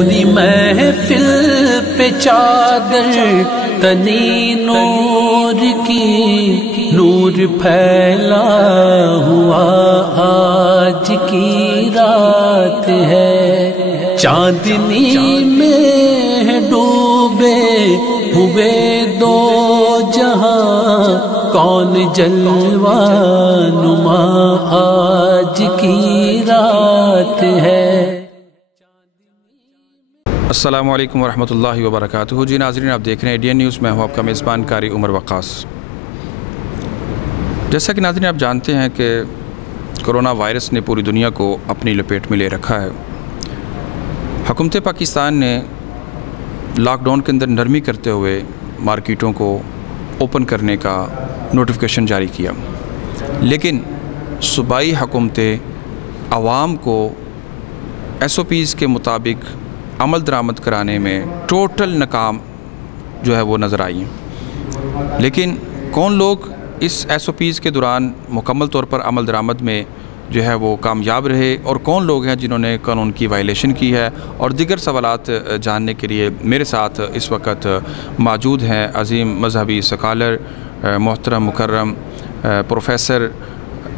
پوری محفل پہ چادر تنی نور کی، نور پھیلا ہوا آج کی رات ہے، چاندنی میں ڈوبے ہوئے دو جہاں، کون جلوہ نما آج کی رات ہے۔ السلام علیکم ورحمۃ اللہ وبرکاتہ۔ جی ناظرین، آپ دیکھ رہے ہیں ADN نیوز، میں ہوں آپ کا میزبان قاری عمر وقاص۔ جیسا کہ ناظرین آپ جانتے ہیں کہ کرونا وائرس نے پوری دنیا کو اپنی لپیٹ میں لے رکھا ہے۔ حکومت پاکستان نے لاک ڈاؤن کے اندر نرمی کرتے ہوئے مارکیٹوں کو اوپن کرنے کا نوٹیفیکیشن جاری کیا، لیکن صوبائی حکومتیں عوام کو SOPs کے مطابق عمل درآمد کرانے میں ٹوٹل ناکام جو ہے وہ نظر آئی ہیں۔ لیکن کون لوگ اس SOPs کے دوران مکمل طور پر عمل درآمد میں جو ہے وہ کامیاب رہے، اور کون لوگ ہیں جنہوں نے قانون کی وائلیشن کی ہے، اور دیگر سوالات جاننے کے لیے میرے ساتھ اس وقت موجود ہیں عظیم مذہبی اسکالر، محترم مکرم پروفیسر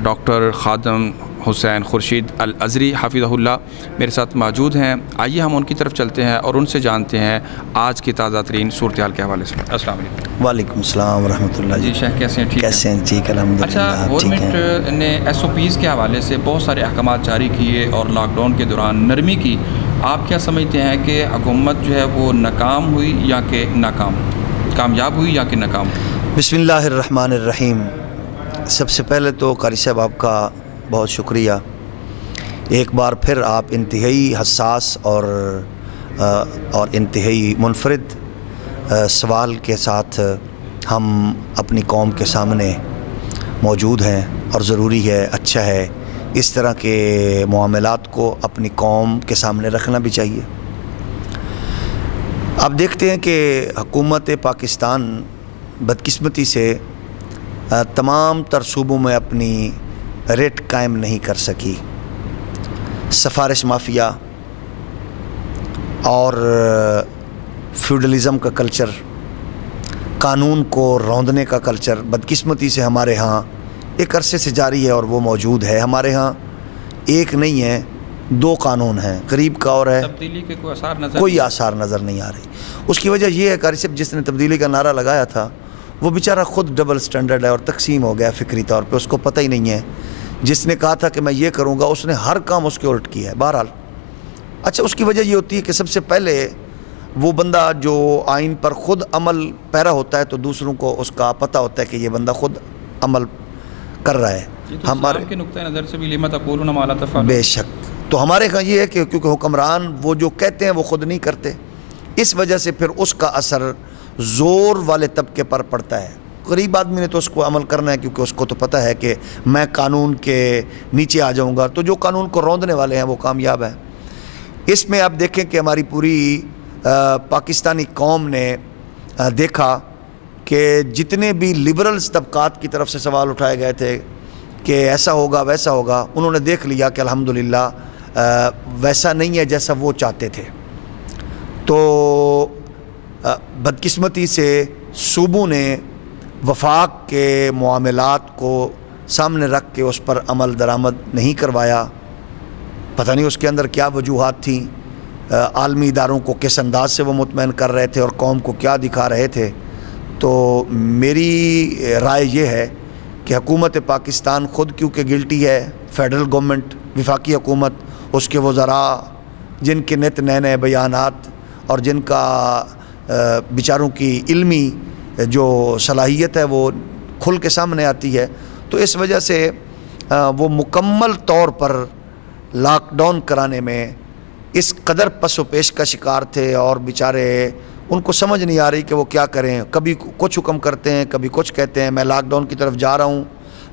ڈاکٹر خادم حسین خورشید الازہری حفظہ اللہ میرے ساتھ موجود ہیں۔ آئیے ہم ان کی طرف چلتے ہیں اور ان سے جانتے ہیں آج کی تازہ ترین صورتحال کے حوالے سے۔ السلام علیکم۔ وعلیکم السلام ورحمۃ اللہ۔ جی شیخ، کیسے ہیں؟ ٹھیک کیسے ہیں؟ ٹھیک الحمدللہ۔ اچھا، گورنمنٹ نے SOPs کے حوالے سے بہت سارے احکامات جاری کیے اور لاک ڈاؤن کے دوران نرمی کی۔ آپ کیا سمجھتے ہیں کہ حکومت جو ہے وہ ناکام ہوئی یا کہ ناکام، کامیاب ہوئی یا کہ ناکام؟ بسم اللہ الرحمن الرحیم۔ سب سے پہلے تو قاری صاحب آپ کا بہت شکریہ، ایک بار پھر آپ انتہائی حساس اور انتہائی منفرد سوال کے ساتھ ہم اپنی قوم کے سامنے موجود ہیں، اور ضروری ہے، اچھا ہے، اس طرح کے معاملات کو اپنی قوم کے سامنے رکھنا بھی چاہیے۔ آپ دیکھتے ہیں کہ حکومت پاکستان بدقسمتی سے تمام تر صوبوں میں اپنی ریٹ قائم نہیں کر سکی۔ سفارش مافیا اور فیوڈلزم کا کلچر، قانون کو روندنے کا کلچر بدقسمتی سے ہمارے ہاں ایک عرصے سے جاری ہے، اور وہ موجود ہے۔ ہمارے ہاں ایک نہیں ہے، دو قانون ہیں، قریب کا اور ہے، تبدیلی کے کوئی آثار نظر نہیں آ رہی۔ اس کی وجہ یہ ہے قاری صاحب، جس نے تبدیلی کا نعرہ لگایا تھا وہ بیچارہ خود ڈبل سٹینڈرڈ ہے اور تقسیم ہو گیا فکری طور پہ، اس کو پتہ ہی نہیں ہے۔ جس نے کہا تھا کہ میں یہ کروں گا، اس نے ہر کام اس کے الٹ کیا ہے۔ بہرحال اچھا، اس کی وجہ یہ ہوتی ہے کہ سب سے پہلے وہ بندہ جو آئین پر خود عمل پیرا ہوتا ہے تو دوسروں کو اس کا پتہ ہوتا ہے کہ یہ بندہ خود عمل کر رہا ہے۔ ہمارے کے نقطۂ نظر سے بھی لما تقولون ما لا تفعلون، بے شک۔ تو ہمارے ہاں یہ ہے کہ کیونکہ حکمران وہ جو کہتے ہیں وہ خود نہیں کرتے، اس وجہ سے پھر اس کا اثر زور والے طبقے پر پڑتا ہے۔ غریب آدمی نے تو اس کو عمل کرنا ہے، کیونکہ اس کو تو پتہ ہے کہ میں قانون کے نیچے آ جاؤں گا، تو جو قانون کو روندنے والے ہیں وہ کامیاب ہیں۔ اس میں آپ دیکھیں کہ ہماری پوری پاکستانی قوم نے دیکھا کہ جتنے بھی لبرلز طبقات کی طرف سے سوال اٹھائے گئے تھے کہ ایسا ہوگا ویسا ہوگا، انہوں نے دیکھ لیا کہ الحمدللہ ویسا نہیں ہے جیسا وہ چاہتے تھے۔ تو بدقسمتی سے صوبوں نے وفاق کے معاملات کو سامنے رکھ کے اس پر عمل درآمد نہیں کروایا۔ پتہ نہیں اس کے اندر کیا وجوہات تھیں، عالمی اداروں کو کس انداز سے وہ مطمئن کر رہے تھے اور قوم کو کیا دکھا رہے تھے۔ تو میری رائے یہ ہے کہ حکومت پاکستان خود کیونکہ گلٹی ہے، فیڈرل گورنمنٹ، وفاقی حکومت، اس کے وزراء جن کے نت نئے نئے بیانات اور جن کا بیچاروں کی علمی جو صلاحیت ہے وہ کھل کے سامنے آتی ہے، تو اس وجہ سے وہ مکمل طور پر لاک ڈاؤن کرانے میں اس قدر پس و پیش کا شکار تھے، اور بیچارے ان کو سمجھ نہیں آ رہی کہ وہ کیا کریں۔ کبھی کچھ حکم کرتے ہیں، کبھی کچھ کہتے ہیں، میں لاک ڈاؤن کی طرف جا رہا ہوں،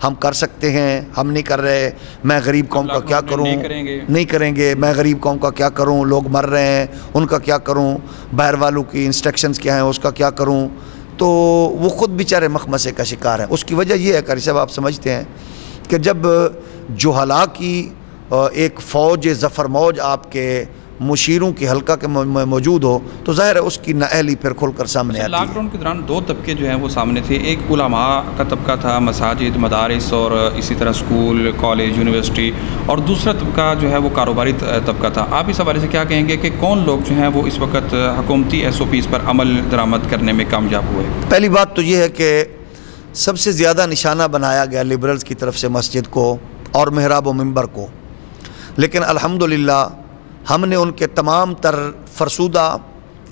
ہم کر سکتے ہیں، ہم نہیں کر رہے، میں غریب قوم کا کیا کروں، نہیں کریں گے، میں غریب قوم کا کیا کروں، لوگ مر رہے ہیں ان کا کیا کروں، باہر والوں کی انسٹرکشنز کیا ہیں اس کا کیا کروں۔ تو وہ خود بیچارے مخمسے کا شکار ہیں۔ اس کی وجہ یہ ہے قاری صاحب، آپ سمجھتے ہیں کہ جب جہلا کی ایک فوج ظفر موج آپ کے مشیروں کی حلقہ کے موجود ہو تو ظاہر ہے اس کی نااہلی پھر کھل کر سامنے آتی ہے۔ لاک ڈاؤن کے دوران دو طبقے جو ہیں وہ سامنے تھے، ایک علماء کا طبقہ تھا، مساجد، مدارس اور اسی طرح اسکول، کالج، یونیورسٹی، اور دوسرا طبقہ جو ہے وہ کاروباری طبقہ تھا۔ آپ اس حوالے سے کیا کہیں گے کہ کون لوگ جو ہیں وہ اس وقت حکومتی SOPs پر عمل درآمد کرنے میں کامیاب ہوئے؟ پہلی بات تو یہ ہے کہ سب سے زیادہ نشانہ بنایا گیا لبرلز کی طرف سے مسجد کو اور محراب و منبر کو، لیکن الحمدللہ ہم نے ان کے تمام تر فرسودہ،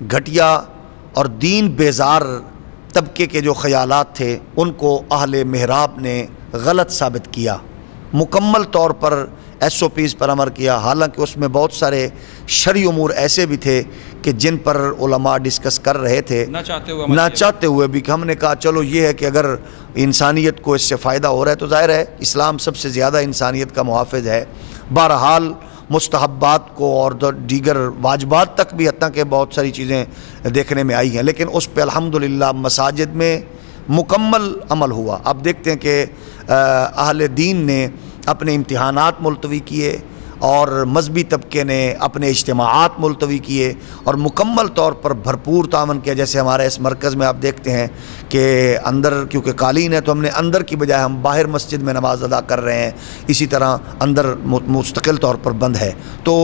گھٹیا اور دین بیزار طبقے کے جو خیالات تھے ان کو اہل محراب نے غلط ثابت کیا، مکمل طور پر SOPs پر عمل کیا، حالانکہ اس میں بہت سارے شرعی امور ایسے بھی تھے کہ جن پر علماء ڈسکس کر رہے تھے نہ چاہتے ہوئے بھی، کہ ہم نے کہا چلو یہ ہے کہ اگر انسانیت کو اس سے فائدہ ہو رہا ہے تو ظاہر ہے اسلام سب سے زیادہ انسانیت کا محافظ ہے۔ بہرحال مستحبات کو اور دیگر واجبات تک بھی حتیٰ کہ بہت ساری چیزیں دیکھنے میں آئی ہیں، لیکن اس پہ الحمدللہ مساجد میں مکمل عمل ہوا۔ اب دیکھتے ہیں کہ اہل دین نے اپنے امتحانات ملتوی کیے اور مذہبی طبقے نے اپنے اجتماعات ملتوی کیے اور مکمل طور پر بھرپور تعاون کیا۔ جیسے ہمارے اس مرکز میں آپ دیکھتے ہیں کہ اندر کیونکہ قالین ہے تو ہم نے اندر کی بجائے ہم باہر مسجد میں نماز ادا کر رہے ہیں، اسی طرح اندر مستقل طور پر بند ہے۔ تو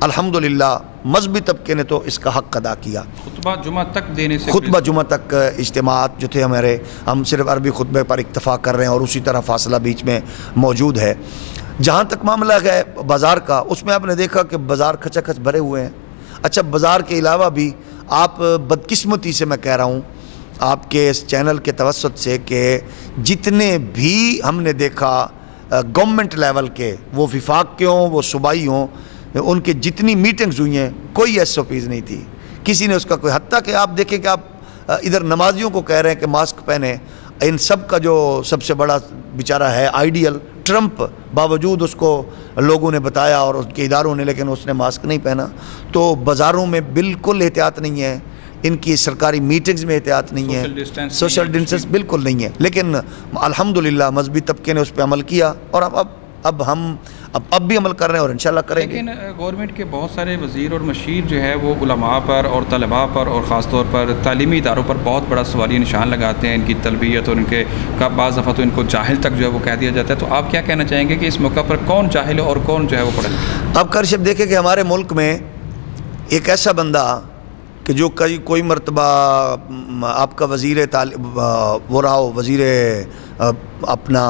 الحمدللہ مذہبی طبقے نے تو اس کا حق ادا کیا۔ خطبہ جمعہ تک دینے سے خطبہ جمعہ تک اجتماعات جو تھے ہمارے، ہم صرف عربی خطبے پر اکتفا کر رہے ہیں اور اسی طرح فاصلہ بیچ میں موجود ہے۔ جہاں تک معاملہ ہے بازار کا، اس میں آپ نے دیکھا کہ بازار کھچا کھچ بھرے ہوئے ہیں۔ اچھا، بازار کے علاوہ بھی آپ بدقسمتی سے میں کہہ رہا ہوں آپ کے اس چینل کے توسط سے کہ جتنے بھی ہم نے دیکھا گورنمنٹ لیول کے، وہ وفاق کے ہوں وہ صوبائی ہوں، ان کے جتنی میٹنگز ہوئی ہیں کوئی SOPs نہیں تھی، کسی نے اس کا کوئی، حتیٰ کہ آپ دیکھیں کہ آپ ادھر نمازیوں کو کہہ رہے ہیں کہ ماسک پہنیں، ان سب کا جو سب سے بڑا بیچارہ ہے آئیڈیل ٹرمپ، باوجود اس کو لوگوں نے بتایا اور اس کے اداروں نے، لیکن اس نے ماسک نہیں پہنا۔ تو بازاروں میں بالکل احتیاط نہیں ہے، ان کی سرکاری میٹنگز میں احتیاط نہیں ہے، سوشل ڈسٹینس بالکل نہیں ہے، لیکن الحمدللہ مذہبی طبقے نے اس پہ عمل کیا اور اب ہم بھی عمل کر رہے ہیں اور انشاءاللہ کریں گے۔ لیکن گورنمنٹ کے بہت سارے وزیر اور مشیر جو ہے وہ علماء پر اور طلباء پر اور خاص طور پر تعلیمی اداروں پر بہت بڑا سوالیہ نشان لگاتے ہیں، ان کی تلبیت اور ان کے بعض دفعہ تو ان کو جاہل تک جو ہے وہ کہہ دیا جاتا ہے۔ تو آپ کیا کہنا چاہیں گے کہ اس موقع پر کون جاہل ہے اور کون جو ہے وہ پڑھا لکھا ہے؟ آپ کرشب دیکھیں کہ ہمارے ملک میں ایک ایسا بندہ کہ جو کوئی مرتبہ آپ کا وزیر وہ رہا ہو، وزیر اپنا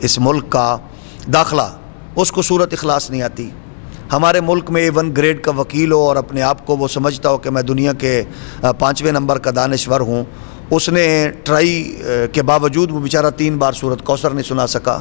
اس ملک کا داخلہ، اس کو صورت اخلاص نہیں آتی۔ ہمارے ملک میں A1 گریڈ کا وکیل ہو اور اپنے آپ کو وہ سمجھتا ہو کہ میں دنیا کے 5ویں نمبر کا دانشور ہوں، اس نے ٹرائی کے باوجود وہ بیچارہ 3 بار سورۃ کوثر نہیں سنا سکا۔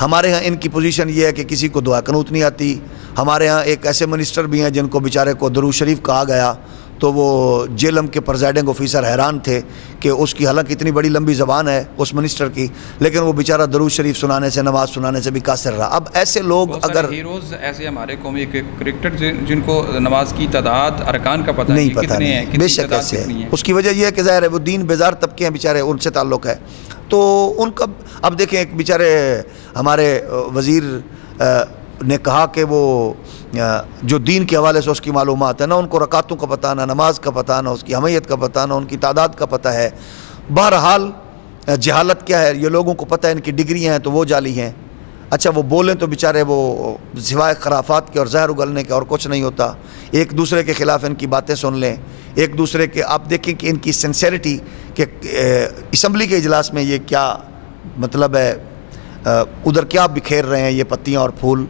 ہمارے ہاں ان کی پوزیشن یہ ہے کہ کسی کو دعا قنوت نہیں آتی۔ ہمارے ہاں ایک ایسے منسٹر بھی ہیں جن کو بیچارے کو درود شریف کہا گیا تو وہ جیلم کے پرزائڈنگ آفیسر حیران تھے کہ اس کی حالانکہ اتنی بڑی لمبی زبان ہے اس منسٹر کی، لیکن وہ بیچارہ درود شریف سنانے سے، نماز سنانے سے بھی قاصر رہا۔ اب ایسے لوگ اگر ہیروز ایسے ہمارے قومی کرکٹر جن کو نماز کی تعداد ارکان کا پتہ نہیں، پتہ نہیں، بے شک ایسے ہے۔ اس کی وجہ یہ ہے کہ ظاہر ہے وہ دین بیزار طبقے ہیں بیچارے، ان سے تعلق ہے تو ان کا۔ اب دیکھیں ایک بیچارے ہمارے وزیر نے کہا کہ وہ جو دین کے حوالے سے اس کی معلومات ہے، نہ ان کو رکعتوں کا پتہ، نہ نماز کا پتہ، نہ اس کی اہمیت کا پتہ، نہ ان کی تعداد کا پتہ ہے۔ بہرحال جہالت کیا ہے، یہ لوگوں کو پتہ ہے ان کی ڈگریاں ہیں تو وہ جعلی ہیں۔ اچھا وہ بولیں تو بیچارے وہ سوائے خرافات کے اور زہر اگلنے کے اور کچھ نہیں ہوتا۔ ایک دوسرے کے خلاف ان کی باتیں سن لیں، ایک دوسرے کے، آپ دیکھیں کہ ان کی سنسیریٹی کہ اسمبلی کے اجلاس میں یہ کیا مطلب ہے، ادھر کیا بکھیر رہے ہیں یہ پتیاں اور پھول۔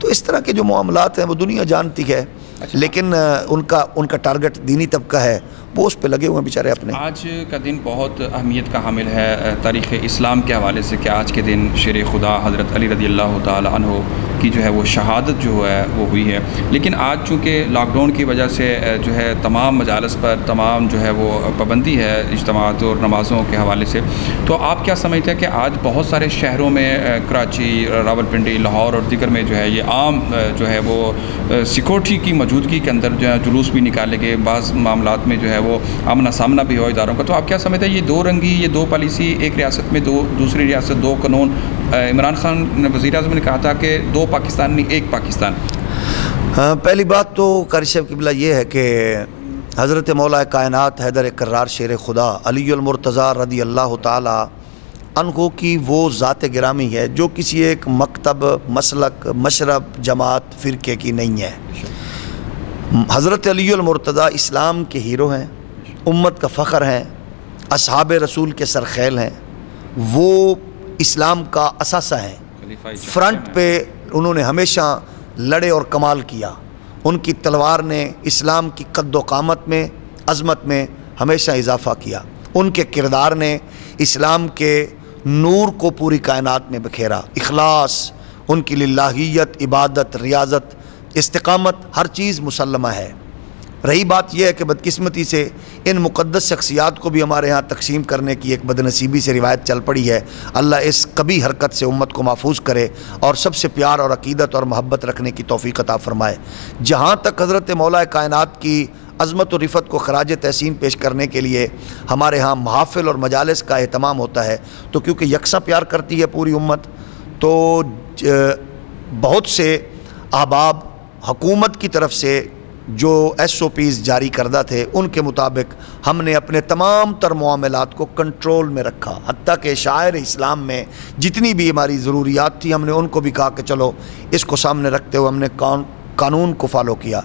تو اس طرح کے جو معاملات ہیں وہ دنیا جانتی ہے، لیکن ان کا ٹارگٹ دینی طبقہ ہے، وہ اس پہ لگے ہوئے ہیں بیچارے اپنے۔ آج کا دن بہت اہمیت کا حامل ہے تاریخ اسلام کے حوالے سے کہ آج کے دن شیر خدا حضرت علی رضی اللہ تعالی عنہ کی جو ہے وہ شہادت جو ہے وہ ہوئی ہے، لیکن آج چونکہ لاک ڈاؤن کی وجہ سے جو ہے تمام مجالس پر تمام جو ہے وہ پابندی ہے اجتماعات اور نمازوں کے حوالے سے، تو آپ کیا سمجھتے ہیں کہ آج بہت سارے شہروں میں کراچی، راولپنڈی، لاہور اور دیگر میں جو ہے یہ عام جو ہے وہ سیکورٹی کی موجودگی کے اندر جو ہے جلوس بھی نکالے گئے، بعض معاملات میں جو ہے وہ آمنا سامنا بھی ہو اداروں کا، تو آپ کیا سمجھتے ہیں یہ دو رنگی، یہ دو پالیسی، ایک ریاست میں دوسری ریاست دو قانون؟ عمران خان وزیر اعظم نے کہا تھا کہ 2 پاکستان نہیں 1 پاکستان۔ پہلی بات تو قاری صاحب قبلہ یہ ہے کہ حضرت مولا کائنات حیدر کرار شیر خدا علی المرتضیٰ رضی اللہ تعالی عنہ کی وہ ذات گرامی ہے جو کسی ایک مکتب، مسلک، مشرب، جماعت، فرقے کی نہیں ہے۔ حضرت علی المرتضیٰ اسلام کے ہیرو ہیں، امت کا فخر ہیں، اصحاب رسول کے سرخیل ہیں، وہ اسلام کا اثاثہ ہیں، فرنٹ پہ انہوں نے ہمیشہ لڑے اور کمال کیا۔ ان کی تلوار نے اسلام کی قد و قامت میں، عظمت میں ہمیشہ اضافہ کیا۔ ان کے کردار نے اسلام کے نور کو پوری کائنات میں بکھیرا۔ اخلاص، ان کی للہیت، عبادت، ریاضت، استقامت، ہر چیز مسلمہ ہے۔ رہی بات یہ ہے کہ بدقسمتی سے ان مقدس شخصیات کو بھی ہمارے ہاں تقسیم کرنے کی ایک بدنصیبی سے روایت چل پڑی ہے۔ اللہ اس قبیح حرکت سے امت کو محفوظ کرے اور سب سے پیار اور عقیدت اور محبت رکھنے کی توفیق عطا فرمائے۔ جہاں تک حضرت مولا کائنات کی عظمت و رفت کو خراج تحسین پیش کرنے کے لیے ہمارے ہاں محافل اور مجالس کا اہتمام ہوتا ہے، تو کیونکہ یکساں پیار کرتی ہے پوری امت، تو بہت سے احباب حکومت کی طرف سے جو ایس او پیز جاری کردہ تھے ان کے مطابق ہم نے اپنے تمام تر معاملات کو کنٹرول میں رکھا، حتیٰ کہ شاعر اسلام میں جتنی بھی ہماری ضروریات تھی ہم نے ان کو بھی کہا کہ چلو اس کو سامنے رکھتے ہوئے ہم نے قانون کو فالو کیا۔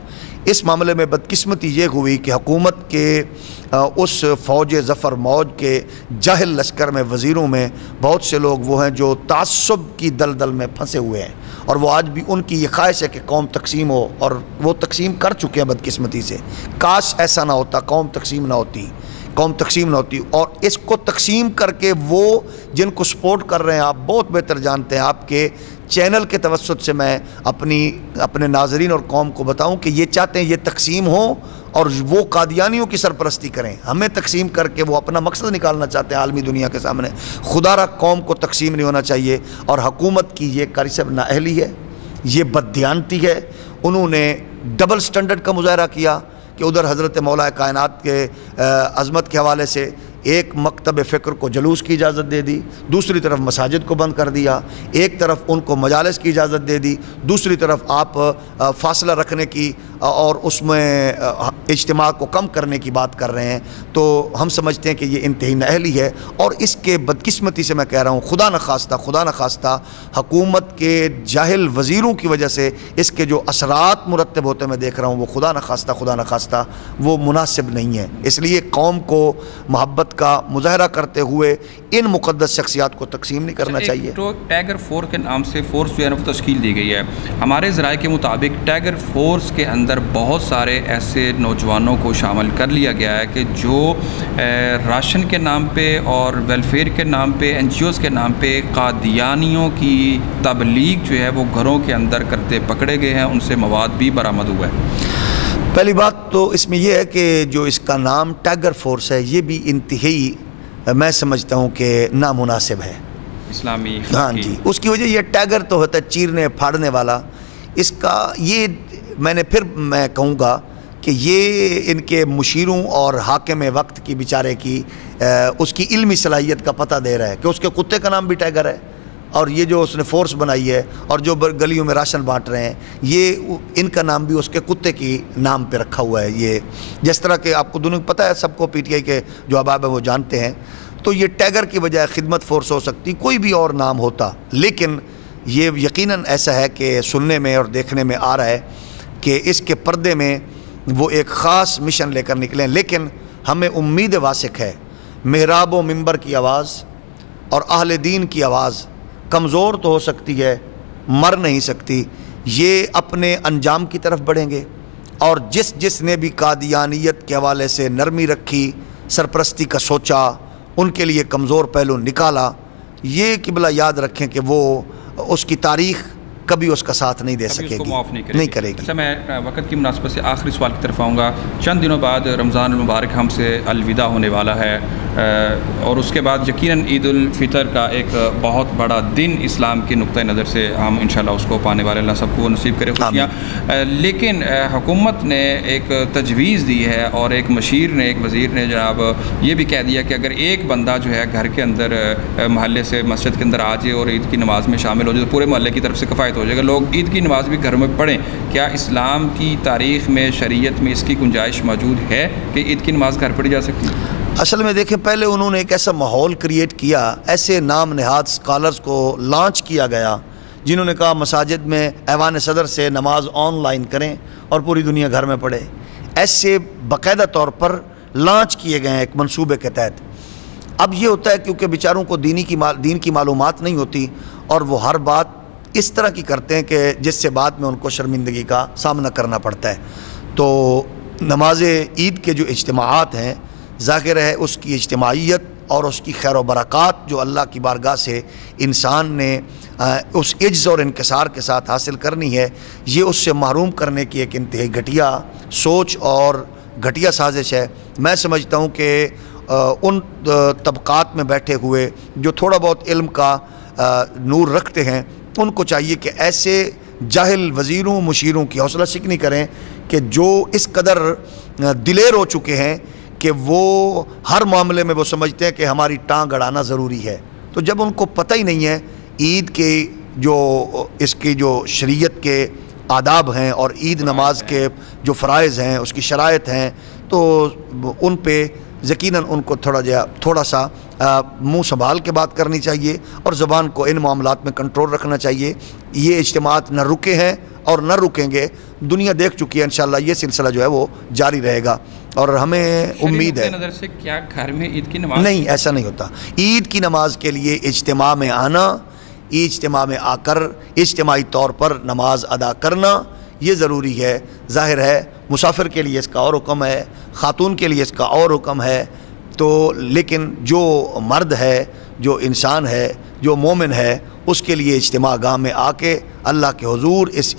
اس معاملے میں بدقسمتی یہ ہوئی کہ حکومت کے اس فوج ظفر موج کے جاہل لشکر میں، وزیروں میں بہت سے لوگ وہ ہیں جو تعصب کی دلدل میں پھنسے ہوئے ہیں، اور وہ آج بھی ان کی یہ خواہش ہے کہ قوم تقسیم ہو، اور وہ تقسیم کر چکے ہیں بدقسمتی سے۔ کاش ایسا نہ ہوتا، قوم تقسیم نہ ہوتی، اور اس کو تقسیم کر کے وہ جن کو سپورٹ کر رہے ہیں آپ بہت بہتر جانتے ہیں۔ آپ کے چینل کے توسط سے میں اپنے ناظرین اور قوم کو بتاؤں کہ یہ چاہتے ہیں یہ تقسیم ہو اور وہ قادیانیوں کی سرپرستی کریں، ہمیں تقسیم کر کے وہ اپنا مقصد نکالنا چاہتے ہیں عالمی دنیا کے سامنے۔ خدا را قوم کو تقسیم نہیں ہونا چاہیے، اور حکومت کی یہ قاری صاحب نااہلی ہے، یہ بددیانتی ہے۔ انہوں نے ڈبل سٹینڈرڈ کا مظاہرہ کیا کہ ادھر حضرت مولا کائنات کے عظمت کے حوالے سے ایک مکتب فکر کو جلوس کی اجازت دے دی، دوسری طرف مساجد کو بند کر دیا، ایک طرف ان کو مجالس کی اجازت دے دی، دوسری طرف آپ فاصلہ رکھنے کی اور اس میں اجتماع کو کم کرنے کی بات کر رہے ہیں۔ تو ہم سمجھتے ہیں کہ یہ انتہائی نااہلی ہے، اور اس کے بدقسمتی سے میں کہہ رہا ہوں خدا نخواستہ حکومت کے جاہل وزیروں کی وجہ سے اس کے جو اثرات مرتب ہوتے میں دیکھ رہا ہوں وہ خدا نخواستہ وہ مناسب نہیں ہے۔ اس لیے قوم کو محبت کا مظاہرہ کرتے ہوئے ان مقدس شخصیات کو تقسیم نہیں کرنا چاہیے۔ ٹائیگر فورس کے نام سے فورس جو ہے وہ تشکیل دی گئی ہے۔ ہمارے ذرائع کے مطابق ٹائیگر فورس کے اندر بہت سارے ایسے نوجوانوں کو شامل کر لیا گیا ہے کہ جو راشن کے نام پہ اور ویلفیئر کے نام پہ، این جی اوز کے نام پہ قادیانیوں کی تبلیغ جو ہے وہ گھروں کے اندر کرتے پکڑے گئے ہیں، ان سے مواد بھی برآمد ہوا ہے۔ پہلی بات تو اس میں یہ ہے کہ جو اس کا نام ٹائیگر فورس ہے یہ بھی انتہائی میں سمجھتا ہوں کہ نامناسب ہے اسلامی۔ ہاں جی، اس کی وجہ یہ ٹائیگر تو ہوتا ہے چیرنے پھاڑنے والا، اس کا یہ میں کہوں گا کہ یہ ان کے مشیروں اور حاکم وقت کی بیچارے کی اس کی علمی صلاحیت کا پتہ دے رہا ہے کہ اس کے کتے کا نام بھی ٹائیگر ہے، اور یہ جو اس نے فورس بنائی ہے اور جو گلیوں میں راشن بانٹ رہے ہیں یہ ان کا نام بھی اس کے کتے کی نام پہ رکھا ہوا ہے۔ یہ جس طرح کہ آپ کو دونوں کو پتہ ہے، سب کو پی ٹی آئی کے جو احباب ہیں وہ جانتے ہیں، تو یہ ٹائیگر کی بجائے خدمت فورس ہو سکتی، کوئی بھی اور نام ہوتا، لیکن یہ یقیناً ایسا ہے کہ سننے میں اور دیکھنے میں آ رہا ہے کہ اس کے پردے میں وہ ایک خاص مشن لے کر نکلیں۔ لیکن ہمیں امید واسق ہے، محراب و منبر کی آواز اور اہل دین کی آواز کمزور تو ہو سکتی ہے، مر نہیں سکتی، یہ اپنے انجام کی طرف بڑھیں گے، اور جس نے بھی قادیانیت کے حوالے سے نرمی رکھی، سرپرستی کا سوچا، ان کے لیے کمزور پہلو نکالا، یہ قبلہ یاد رکھیں کہ وہ اس کی تاریخ کبھی اس کا ساتھ نہیں دے سکے گی، نہیں کرے گی۔ اچھا، میں وقت کی مناسبت سے آخری سوال کی طرف آؤں گا۔ چند دنوں بعد رمضان المبارک ہم سے الوداع ہونے والا ہے، اور اس کے بعد یقیناً عید الفطر کا ایک بہت بڑا دن اسلام کے نقطہ نظر سے ہم انشاءاللہ اس کو پانے والے، اللہ سب کو نصیب کرے خوشیاں۔ لیکن حکومت نے ایک تجویز دی ہے اور ایک مشیر نے، ایک وزیر نے جناب یہ بھی کہہ دیا کہ اگر ایک بندہ جو ہے گھر کے اندر محلے سے مسجد کے اندر آ جائے اور عید کی نماز میں شامل ہو جائے تو پورے محلے کی طرف سے کفایت ہو جائے گا، لوگ عید کی نماز بھی گھر میں پڑھیں۔ کیا اسلام کی تاریخ میں، شریعت میں اس کی گنجائش موجود ہے کہ عید کی نماز گھر پڑھی جا سکتی ہے؟ اصل میں دیکھیں، پہلے انہوں نے ایک ایسا ماحول کریٹ کیا، ایسے نام نہاد اسکالرز کو لانچ کیا گیا جنہوں نے کہا مساجد میں ایوان صدر سے نماز آن لائن کریں اور پوری دنیا گھر میں پڑھے۔ ایسے باقاعدہ طور پر لانچ کیے گئے ہیں ایک منصوبے کے تحت۔ اب یہ ہوتا ہے کیونکہ بیچاروں کو دین کی معلومات نہیں ہوتی اور وہ ہر بات اس طرح کی کرتے ہیں کہ جس سے بعد میں ان کو شرمندگی کا سامنا کرنا پڑتا ہے۔ تو نماز عید کے جو اجتماعات ہیں، ظاہر ہے اس کی اجتماعیت اور اس کی خیر و برکات جو اللہ کی بارگاہ سے انسان نے اس عجز اور انکسار کے ساتھ حاصل کرنی ہے، یہ اس سے محروم کرنے کی ایک انتہائی گھٹیا سوچ اور گھٹیا سازش ہے۔ میں سمجھتا ہوں کہ ان طبقات میں بیٹھے ہوئے جو تھوڑا بہت علم کا نور رکھتے ہیں، ان کو چاہیے کہ ایسے جاہل وزیروں مشیروں کی حوصلہ شکنی کریں کہ جو اس قدر دلیر ہو چکے ہیں کہ وہ ہر معاملے میں وہ سمجھتے ہیں کہ ہماری ٹانگ اڑانا ضروری ہے۔ تو جب ان کو پتہ ہی نہیں ہے عید کے جو اس کی جو شریعت کے آداب ہیں اور عید نماز کے جو فرائض ہیں، اس کی شرائط ہیں، تو ان پہ یقیناً ان کو تھوڑا سا منہ سنبھال کے بات کرنی چاہیے اور زبان کو ان معاملات میں کنٹرول رکھنا چاہیے۔ یہ اجتماعات نہ رکے ہیں اور نہ رکیں گے، دنیا دیکھ چکی ہے، انشاءاللہ یہ سلسلہ جو ہے وہ جاری رہے گا اور ہمیں امید ہے۔ نظر سے کیا گھر میں عید کی نماز نہیں، ایسا نہیں ہوتا۔ عید کی نماز کے لیے اجتماع میں آنا، اجتماع میں آ کر اجتماعی طور پر نماز ادا کرنا یہ ضروری ہے۔ ظاہر ہے مسافر کے لیے اس کا اور حکم ہے، خاتون کے لیے اس کا اور حکم ہے، تو لیکن جو مرد ہے، جو انسان ہے، جو مومن ہے، اس کے لیے اجتماع گاہ میں آ کے اللہ کے حضور اس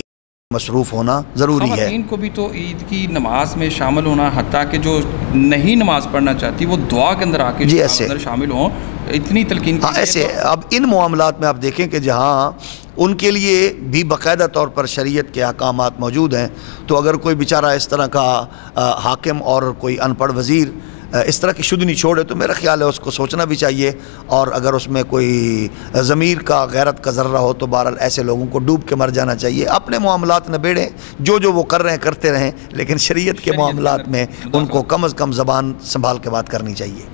مصروف ہونا ضروری ہے۔ خواتین کو بھی تو عید کی نماز میں شامل ہونا، حتیٰ کہ جو نہیں نماز پڑھنا چاہتی وہ دعا کے اندر آ کے اندر شامل ہوں، اتنی تلقین کی ایسے اب ان معاملات میں آپ دیکھیں کہ جہاں ان کے لیے بھی باقاعدہ طور پر شریعت کے احکامات موجود ہیں، تو اگر کوئی بیچارہ اس طرح کا حاکم اور کوئی ان پڑھ وزیر اس طرح کی شدنی چھوڑے تو میرا خیال ہے اس کو سوچنا بھی چاہیے، اور اگر اس میں کوئی ضمیر کا غیرت کا ذرہ ہو تو بہرحال ایسے لوگوں کو ڈوب کے مر جانا چاہیے۔ اپنے معاملات نبیڑیں، جو وہ کر رہے ہیں کرتے رہیں، لیکن شریعت کے معاملات میں ان کو کم از کم زبان سنبھال کے بات کرنی چاہیے۔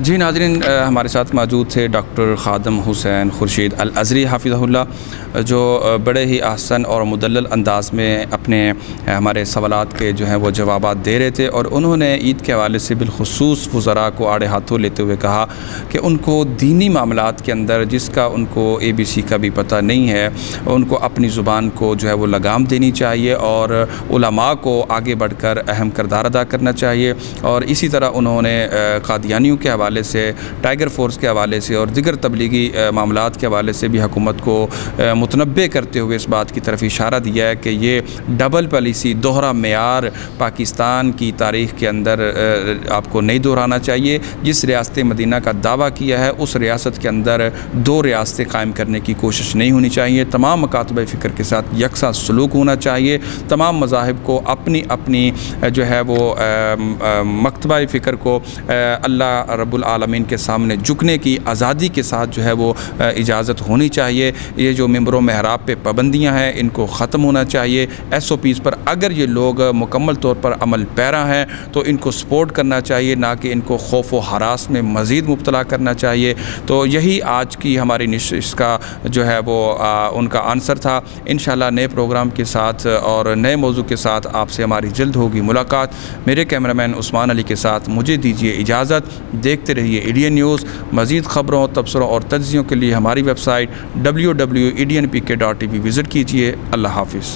جی ناظرین، ہمارے ساتھ موجود تھے ڈاکٹر خادم حسین خورشید الازہری حافظہ اللہ، جو بڑے ہی احسن اور مدلل انداز میں اپنے ہمارے سوالات کے جو ہیں وہ جوابات دے رہے تھے، اور انہوں نے عید کے حوالے سے بالخصوص وزراء کو آڑے ہاتھوں لیتے ہوئے کہا کہ ان کو دینی معاملات کے اندر جس کا ان کو ABC کا بھی پتہ نہیں ہے، ان کو اپنی زبان کو جو ہے وہ لگام دینی چاہیے اور علماء کو آگے بڑھ کر اہم کردار ادا کرنا چاہیے۔ اور اسی طرح انہوں نے قادیانیوں کے حوالے سے، ٹائیگر فورس کے حوالے سے اور دیگر تبلیغی معاملات کے حوالے سے بھی حکومت کو متنبع کرتے ہوئے اس بات کی طرف اشارہ دیا ہے کہ یہ ڈبل پالیسی، دوہرا معیار پاکستان کی تاریخ کے اندر آپ کو نہیں دہرانا چاہیے۔ جس ریاست مدینہ کا دعویٰ کیا ہے اس ریاست کے اندر دو ریاستیں قائم کرنے کی کوشش نہیں ہونی چاہیے۔ تمام مکاتبہ فکر کے ساتھ یکساں سلوک ہونا چاہیے۔ تمام مذاہب کو اپنی اپنی جو ہے وہ مکتبہ فکر کو اللہ رب العالمین کے سامنے جھکنے کی آزادی کے ساتھ جو ہے وہ اجازت ہونی چاہیے۔ یہ جو ممبر و محراب پہ پابندیاں ہیں ان کو ختم ہونا چاہیے۔ SOPs پر اگر یہ لوگ مکمل طور پر عمل پیرا ہیں تو ان کو سپورٹ کرنا چاہیے، نہ کہ ان کو خوف و ہراس میں مزید مبتلا کرنا چاہیے۔ تو یہی آج کی ہماری نشست کا جو ہے وہ ان کا آنسر تھا۔ انشاءاللہ نئے پروگرام کے ساتھ اور نئے موضوع کے ساتھ آپ سے ہماری جلد ہوگی ملاقات۔ میرے کیمرامین عثمان علی کے ساتھ مجھے دیجیے اجازت۔ دیکھتے رہیے ایڈین نیوز۔ مزید خبروں، تبصروں اور تجزیوں کے لیے ہماری ویب سائٹ www.ednpk.tv وزٹ کیجیے۔ اللہ حافظ۔